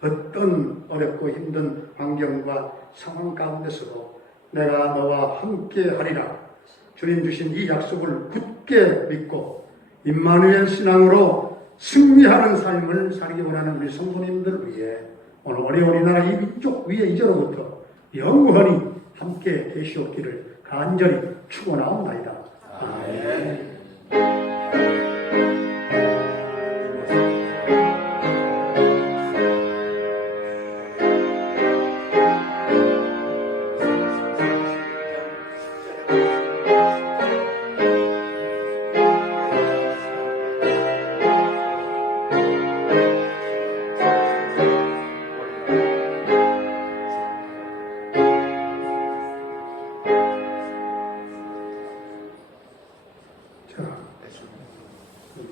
어떤 어렵고 힘든 환경과 상황 가운데서도 내가 너와 함께 하리라 주님 주신 이 약속을 굳게 믿고 임마누엘 신앙으로 승리하는 삶을 살기 원하는 우리 성도님들 위해 오늘 어려운 우리나라 이 민족 위에 이제로부터 영원히 함께 계시옵기를 간절히 축원하옵나이다. 아멘. 자,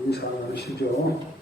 인사 나누시죠.